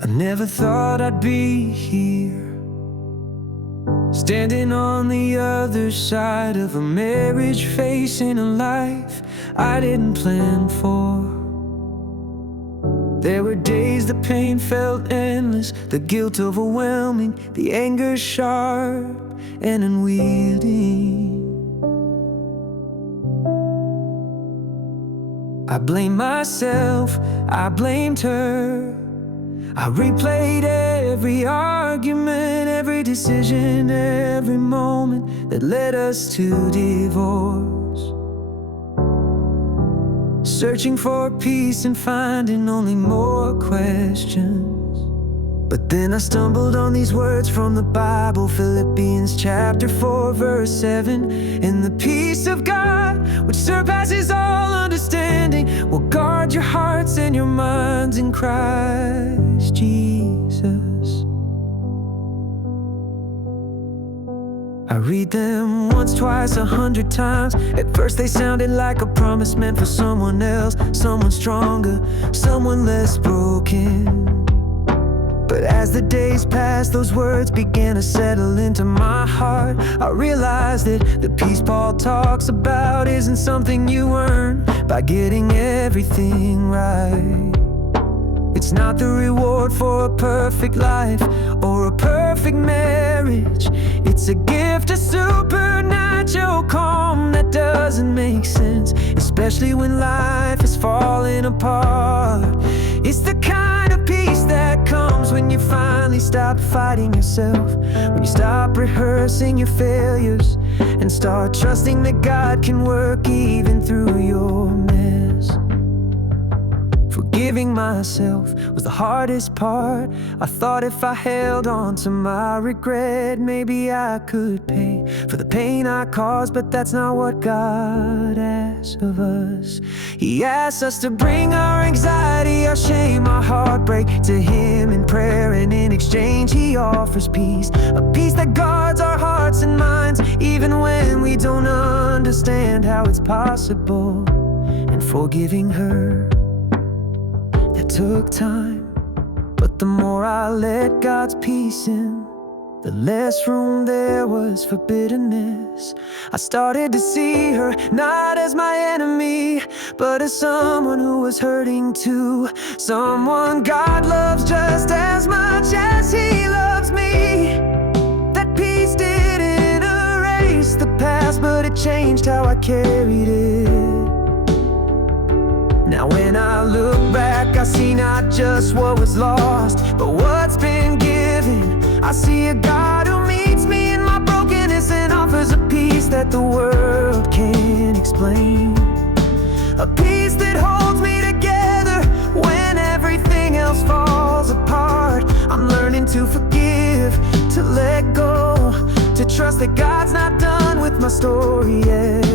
I never thought I'd be here, standing on the other side of a marriage, facing a life I didn't plan for. There were days the pain felt endless, the guilt overwhelming, the anger sharp and unwieldy. I blamed myself, I blamed her. I replayed every argument, every decision, every moment that led us to divorce. Searching for peace and finding only more questions. But then I stumbled on these words from the Bible, Philippians chapter 4, verse 7. And the peace of God, which surpasses all understanding, will guard your hearts and your minds in Christ Jesus. I read them once, twice, 100 times. At first they sounded like a promise meant for someone else, someone stronger, someone less broken. But as the days passed, those words began to settle into my heart. I realized that the peace Paul talks about isn't something you earn by getting everything right. It's not the reward for a perfect life or a perfect marriage. It's a gift, a supernatural calm that doesn't make sense, especially when life is falling apart. It's the kind of peace that comes when you finally stop fighting yourself, when you stop rehearsing your failures and start trusting that God can work even through your mess. Forgiving myself was the hardest part. I thought if I held on to my regret, maybe I could pay for the pain I caused, but that's not what God asks of us. He asks us to bring our anxiety, our shame, our heartbreak to Him in prayer, and in exchange He offers peace, a peace that guards our hearts and minds, even when we don't understand how it's possible. And forgiving her, it took time, but the more I let God's peace in, the less room there was for bitterness. I started to see her not as my enemy, but as someone who was hurting too, someone God loves just as much as He loves me. That peace didn't erase the past, but it changed how I carried it. Now when I look back, I see not just what was lost, but what's been given. I see a God who meets me in my brokenness and offers a peace that the world can't explain. A peace that holds me together when everything else falls apart. I'm learning to forgive, to let go, to trust that God's not done with my story yet.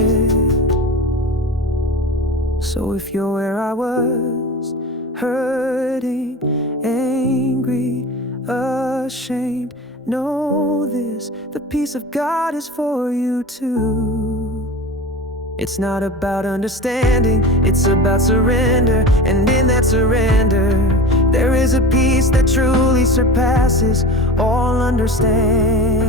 So if you're where I was, hurting, angry, ashamed, know this, the peace of God is for you too. It's not about understanding, it's about surrender. And in that surrender, there is a peace that truly surpasses all understanding.